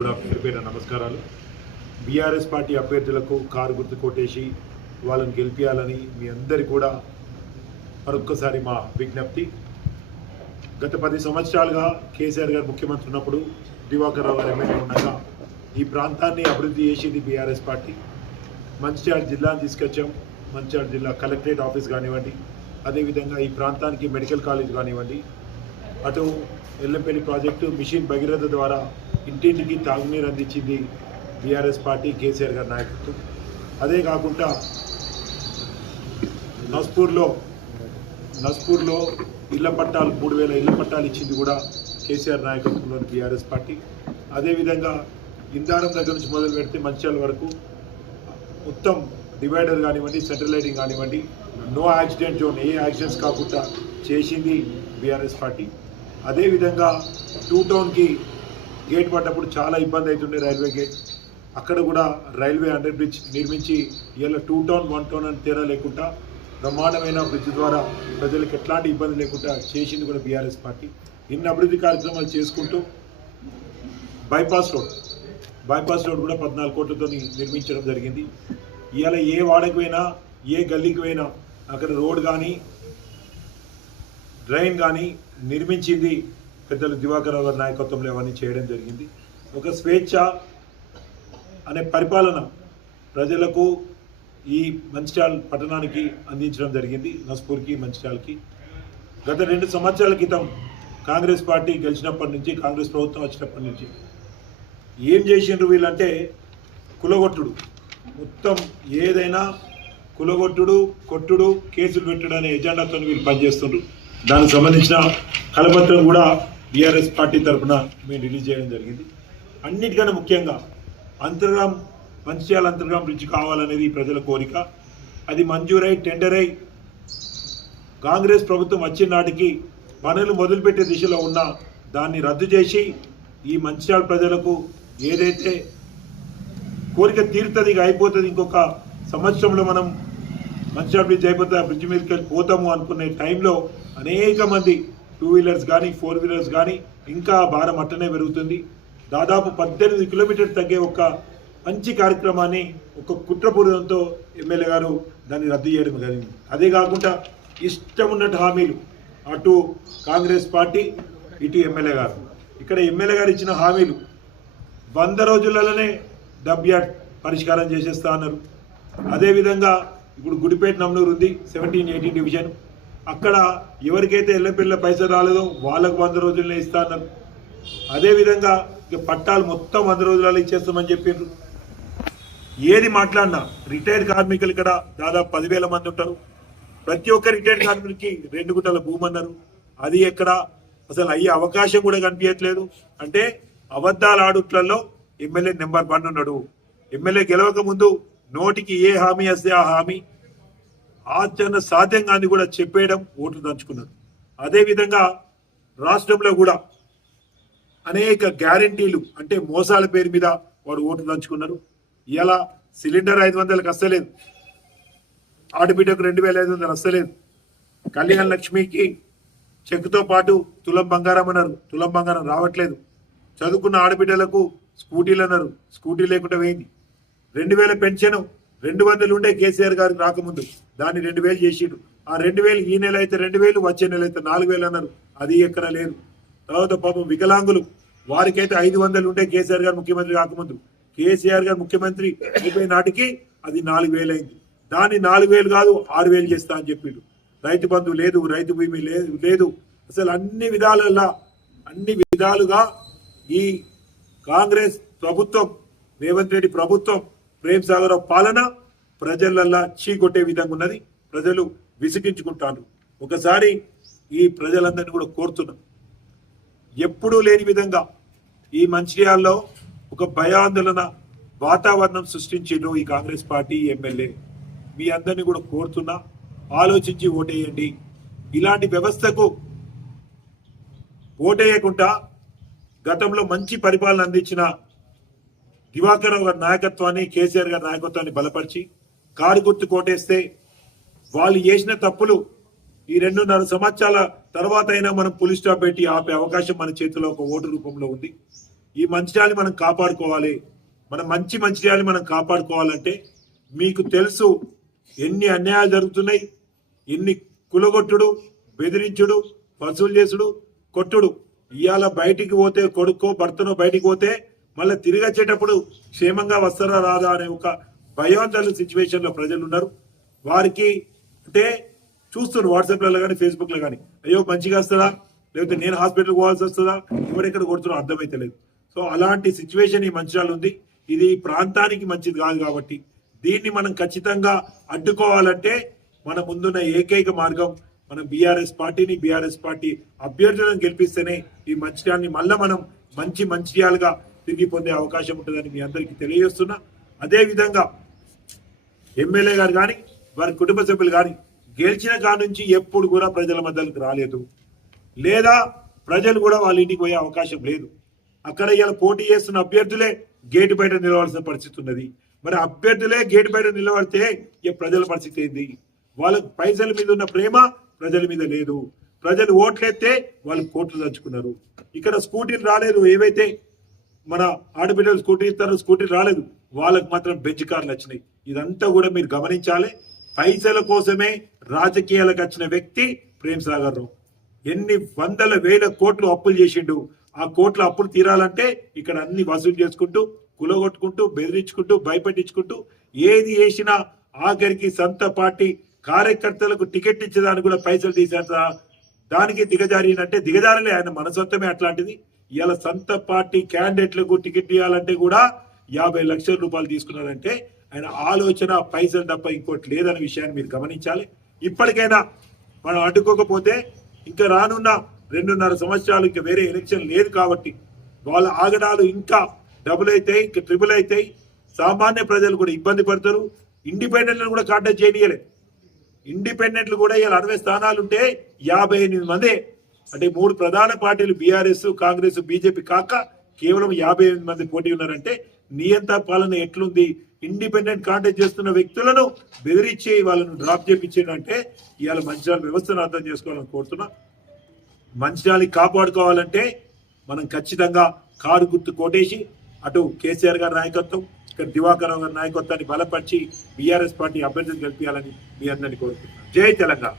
కూడా పేరు పేరు నమస్కారాలు. బీఆర్ఎస్ పార్టీ అభ్యర్థులకు కారు గుర్తు కొట్టేసి వాళ్ళని గెలిపించాలని మీ అందరి కూడా మరొక్కసారి మా విజ్ఞప్తి. గత పది సంవత్సరాలుగా కేసీఆర్ గారు ముఖ్యమంత్రి ఉన్నప్పుడు దివాకర్ రావు గారు ఎమ్మెల్యే ఉండగా ఈ ప్రాంతాన్ని అభివృద్ధి చేసింది బీఆర్ఎస్ పార్టీ. మంచిర్యాల జిల్లాను తీసుకొచ్చాం. మంచిర్యాల జిల్లా కలెక్టరేట్ ఆఫీస్ కానివ్వండి అదేవిధంగా ఈ ప్రాంతానికి మెడికల్ కాలేజ్ కానివ్వండి అటు ఎల్లంపల్లి ప్రాజెక్టు మిషన్ భగీరథ ద్వారా ఇంటింటికి తాగునీరు అందించింది బీఆర్ఎస్ పార్టీ కేసీఆర్ గారి నాయకత్వం. అదే కాకుండా నస్పూర్లో నస్పూర్లో ఇళ్ళ పట్టాలు మూడు వేల ఇళ్ళ పట్టాలు ఇచ్చింది కూడా కేసీఆర్ నాయకత్వంలోని బీఆర్ఎస్ పార్టీ. అదేవిధంగా ఇందారం దగ్గర నుంచి మొదలు పెడితే మంచిర్యాల వరకు మొత్తం డివైడర్ కానివ్వండి సెంట్రల్ లైటింగ్ కానివ్వండి నో యాక్సిడెంట్ జోన్ ఏ యాక్సిడెంట్స్ కాకుండా చేసింది బీఆర్ఎస్ పార్టీ. అదేవిధంగా టూ టౌన్కి గేట్ పడ్డప్పుడు చాలా ఇబ్బంది అవుతుండే రైల్వే గేట్ అక్కడ కూడా రైల్వే అండర్ బ్రిడ్జ్ నిర్మించి ఇలా టూ టౌన్ వన్ టౌన్ అని తేడా లేకుండా బ్రహ్మాండమైన బ్రిడ్జ్ ద్వారా ప్రజలకు ఎట్లాంటి ఇబ్బంది లేకుండా చేసింది కూడా బీఆర్ఎస్ పార్టీ. ఇన్ని అభివృద్ధి కార్యక్రమాలు చేసుకుంటూ బైపాస్ రోడ్ బైపాస్ రోడ్ కూడా పద్నాలుగు కోట్లతో నిర్మించడం జరిగింది. ఇవాళ ఏ వాడకి పోయినా ఏ గల్లీకి పోయినా అక్కడ రోడ్ కానీ డ్రైన్ కానీ నిర్మించింది పెద్దలు దివాకర్ గారి నాయకత్వంలో ఇవన్నీ చేయడం జరిగింది. ఒక స్వేచ్ఛ అనే పరిపాలన ప్రజలకు ఈ మంచిర్యాల పట్టణానికి అందించడం జరిగింది నస్పూర్కి మంచిర్యాలకి గత రెండు సంవత్సరాల క్రితం కాంగ్రెస్ పార్టీ గెలిచినప్పటి నుంచి కాంగ్రెస్ ప్రభుత్వం వచ్చినప్పటి నుంచి ఏం చేసిండ్రు వీళ్ళంటే కులగొట్టుడు. మొత్తం ఏదైనా కులగొట్టుడు కొట్టుడు కేసులు పెట్టుడు అనే ఎజెండాతో వీళ్ళు పనిచేస్తుండ్రు. దానికి సంబంధించిన కలపత్రం కూడా బీఆర్ఎస్ పార్టీ తరఫున మేము రిలీజ్ చేయడం జరిగింది. అన్నిటికన్నా ముఖ్యంగా అంతర్గాం మంచిర్యాల అంతర్గాం బ్రిడ్జ్ కావాలనేది ప్రజల కోరిక. అది మంజూరై టెండర్ అయి కాంగ్రెస్ ప్రభుత్వం వచ్చిన నాటికి పనులు మొదలుపెట్టే దిశలో ఉన్న దాన్ని రద్దు చేసి ఈ మంచిర్యాల ప్రజలకు ఏదైతే కోరిక తీరుతుంది ఇక అయిపోతుంది ఇంకొక సంవత్సరంలో మనం మంచిర్యాల బ్రిడ్జ్ అయిపోతుంది ఆ బ్రిడ్జ్ మీదకి వెళ్ళి పోతాము అనుకునే టైంలో అనేక మంది టూ వీలర్స్ కానీ ఫోర్ వీలర్స్ కానీ ఇంకా భారం అట్టనే పెరుగుతుంది. దాదాపు పద్దెనిమిది కిలోమీటర్ తగ్గే ఒక మంచి కార్యక్రమాన్ని ఒక కుట్రపూరితంతో ఎమ్మెల్యే గారు దాన్ని రద్దు చేయడం జరిగింది. అదే కాకుండా ఇష్టం ఉన్నట్టు హామీలు అటు కాంగ్రెస్ పార్టీ ఇటు ఎమ్మెల్యే గారు. ఇక్కడ ఎమ్మెల్యే గారు ఇచ్చిన హామీలు వంద రోజులలోనే డబ్యాట్ పరిష్కారం చేసేస్తా అన్నారు. అదేవిధంగా ఇప్పుడు గుడిపేట నమ్నూరు ఉంది సెవెంటీన్ ఎయిటీన్ డివిజన్ అక్కడ ఎవరికైతే ఎల్లపిల్ల పైసలు రాలేదో వాళ్ళకు వంద రోజులనే ఇస్తా అన్నారు. అదేవిధంగా ఇక పట్టాలు మొత్తం వంద రోజులలో ఇచ్చేస్తామని చెప్పిండ్రు. ఏది మాట్లాడినా రిటైర్డ్ కార్మికులు ఇక్కడ దాదాపు పదివేల మంది ఉంటారు. ప్రతి ఒక్క రిటైర్డ్ కార్మికుడికి రెండు గుంటల భూమి అన్నారు. అది ఎక్కడ? అసలు అయ్యే అవకాశం కూడా కనిపించట్లేదు. అంటే అబద్ధాల ఆడుట్లలో ఎమ్మెల్యే నెంబర్ వన్ ఉన్నాడు. ఎమ్మెల్యే గెలవక ముందు నోటికి ఏ హామీ వస్తే ఆ హామీ? ఆచరణ సాధ్యం కాని కూడా చెప్పేయడం ఓట్లు దంచుకున్నారు అదేవిధంగా రాష్ట్రంలో కూడా అనేక గ్యారంటీలు అంటే మోసాల పేరు మీద వారు ఓట్లు దంచుకున్నారు. ఇలా సిలిండర్ ఐదు వందలకు అస్తలేదు. ఆడబిడ్డకు రెండు వేల ఐదు వందలు వస్తలేదు కళ్యాణ లక్ష్మికి చెక్తో పాటు తులం బంగారం అన్నారు. తులం బంగారం రావట్లేదు. చదువుకున్న ఆడబిడ్డలకు స్కూటీలు అన్నారు. స్కూటీ లేకుండా పోయింది. రెండు వేల పెన్షన్ రెండు వందలు ఉండే కేసీఆర్ గారికి రాకముందు దాన్ని రెండు వేలు చేసిండు. ఆ రెండు వేలు ఈ నెల అయితే రెండు వేలు వచ్చే నెల అయితే నాలుగు వేలు అన్నారు. అది ఎక్కడ లేదు. తర్వాత పాపం వికలాంగులు వారికైతే ఐదు వందలు ఉంటే కేసీఆర్ గారు ముఖ్యమంత్రి కాకముందు. కేసీఆర్ గారు ముఖ్యమంత్రి అయిపోయిన నాటికి అది నాలుగు వేలు అయింది దాన్ని నాలుగు వేలు కాదు ఆరు వేలు చేస్తా అని చెప్పిండు. రైతు బంధు లేదు రైతు భూమి లేదు లేదు. అసలు అన్ని విధాలల్లా అన్ని విధాలుగా ఈ కాంగ్రెస్ ప్రభుత్వం రేవంత్ రెడ్డి ప్రభుత్వం ప్రేమ్ సాగర్ పాలన ప్రజలల్లా చీకొట్టే విధంగా ఉన్నది ప్రజలు విసిగించుకుంటారు. ఒకసారి ఈ ప్రజలందరినీ కూడా కోరుతున్నాం. ఎప్పుడూ లేని విధంగా ఈ మంచిర్యాల్లో ఒక భయాందోళన వాతావరణం సృష్టించారు ఈ కాంగ్రెస్ పార్టీ ఎమ్మెల్యే. మీ అందరినీ కూడా కోరుతున్నా ఆలోచించి ఓటేయండి. ఇలాంటి వ్యవస్థకు ఓటేయకుండా గతంలో మంచి పరిపాలన అందించిన దివాకర్ రావు గారి నాయకత్వాన్ని కేసీఆర్ గారి నాయకత్వాన్ని బలపరిచి కారు గుర్తు కోటేస్తే వాళ్ళు చేసిన తప్పులు ఈ రెండున్నర సంవత్సరాల తర్వాత అయినా మనం పులి స్టాప్ పెట్టి ఆపే అవకాశం మన చేతిలో ఒక ఓటు రూపంలో ఉంది. ఈ మంచిర్యాలని మనం కాపాడుకోవాలి. మన మంచి మంచిర్యాలని మనం కాపాడుకోవాలంటే మీకు తెలుసు ఎన్ని అన్యాయాలు జరుగుతున్నాయి ఎన్ని కులగొట్టుడు బెదిరించుడు వసూలు చేసుడు కొట్టుడు. ఇవాళ బయటికి పోతే కొడుకో భర్తనో బయటికి పోతే మళ్ళీ తిరిగి వచ్చేటప్పుడు క్షేమంగా వస్తారా రాదా అనే ఒక భయోందల సిచ్యువేషన్లో ప్రజలు ఉన్నారు. వారికి అంటే చూస్తున్నారు వాట్సాప్లలో కానీ ఫేస్బుక్లో కానీ అయ్యో మంచిగా వస్తుందా? లేకపోతే నేను హాస్పిటల్కి పోవాల్సి వస్తుందా? ఎవరెక్కడ కొడుతున్నా అర్థమైతలేదు సో అలాంటి సిచ్యువేషన్ ఈ మంచిర్యాల ఉంది. ఇది ప్రాంతానికి మంచిది కాదు కాబట్టి దీన్ని మనం ఖచ్చితంగా అడ్డుకోవాలంటే మన ముందున్న ఏకైక మార్గం మనం బీఆర్ఎస్ పార్టీని బీఆర్ఎస్ పార్టీ అభ్యర్థులను గెలిపిస్తేనే ఈ మంచిర్యాలని మళ్ళీ మనం మంచి మంచిర్యాలుగా తిరిగి పొందే అవకాశం ఉంటుందని మీ అందరికీ తెలియజేస్తున్నా. అదేవిధంగా ఎమ్మెల్యే గారు కానీ వారి కుటుంబ సభ్యులు కానీ గెలిచిన కాడ నుంచి ఎప్పుడు కూడా ప్రజల మధ్యలోకి రాలేదు. లేదా ప్రజలు కూడా వాళ్ళ ఇంటికి పోయే అవకాశం లేదు. అక్కడ ఇలా పోటీ చేస్తున్న అభ్యర్థులే గేటు బయట నిలవాల్సిన పరిస్థితి ఉన్నది. మరి అభ్యర్థులే గేటు బయట నిలబడితే ఈ ప్రజల పరిస్థితి ఏంది? వాళ్ళకి పైసల మీద ఉన్న ప్రేమ ప్రజల మీద లేదు. ప్రజలు ఓట్లెత్తే వాళ్ళు కోట్లు దంచుకున్నారు. ఇక్కడ స్కూటీలు రాలేదు. ఏవైతే మన ఆడబిడ్డలు స్కూటీ ఇస్తారు స్కూటీ రాలేదు. వాళ్ళకి మాత్రం బెంచ్ కార్లు వచ్చినాయి. ఇదంతా కూడా మీరు గమనించాలి. పైసల కోసమే రాజకీయాలకు వచ్చిన వ్యక్తి ప్రేమ్ సాగర్ రావు. ఎన్ని వందల వేల కోట్లు అప్పులు చేసిండు. ఆ కోట్ల అప్పులు తీరాలంటే ఇక్కడ అన్ని వసూలు చేసుకుంటూ కులగొట్టుకుంటూ బెదిరించుకుంటూ భయపెట్టించుకుంటూ ఏది చేసినా ఆఖరికి సొంత పార్టీ కార్యకర్తలకు టికెట్ ఇచ్చేదానికి కూడా పైసలు తీసేంత దానికి దిగజారినంటే దిగజారలే ఆయన మన సొంతమే అట్లాంటిది. ఇవాళ సొంత పార్టీ క్యాండిడేట్లకు టికెట్ ఇవ్వాలంటే కూడా యాభై లక్షల రూపాయలు తీసుకున్నారంటే ఆయన ఆలోచన పైసలు తప్ప ఇంకోటి లేదనే విషయాన్ని మీరు గమనించాలి. ఇప్పటికైనా మనం అడ్డుకోకపోతే ఇంకా రానున్న రెండున్నర సంవత్సరాలు ఇంకా వేరే ఎలక్షన్ లేదు కాబట్టి వాళ్ళ ఆగడాలు ఇంకా డబుల్ అవుతాయి ఇంకా ట్రిపుల్ అవుతాయి సామాన్య ప్రజలు కూడా ఇబ్బంది పడతారు. ఇండిపెండెంట్లు కూడా కాంటాక్ట్ చేయనీయలే. ఇండిపెండెంట్లు కూడా ఇలా అరవై స్థానాలు ఉంటే యాభై ఎనిమిది మంది అంటే మూడు ప్రధాన పార్టీలు బీఆర్ఎస్ కాంగ్రెస్ బీజేపీ కాక కేవలం యాభై ఎనిమిది మంది పోటీ ఉన్నారంటే నియంత పాలన ఎట్లుంది? ఇండిపెండెంట్ కాంటాక్ట్ చేస్తున్న వ్యక్తులను బెదిరించి వాళ్ళను డ్రాప్ చేయించిందంటే ఇవాళ మంచిర్యాల వ్యవస్థను అర్థం చేసుకోవాలని కోరుతున్నా. మంచిర్యాలని కాపాడుకోవాలంటే మనం ఖచ్చితంగా కారు గుర్తు కోటేసి అటు కేసీఆర్ గారి నాయకత్వం ఇక్కడ దివాకర్ రావు గారి నాయకత్వాన్ని బలపరిచి బీఆర్ఎస్ పార్టీ అభ్యర్థిని గెలిపించాలని మీ అందరినీ కోరుతున్నాను జై తెలంగాణ.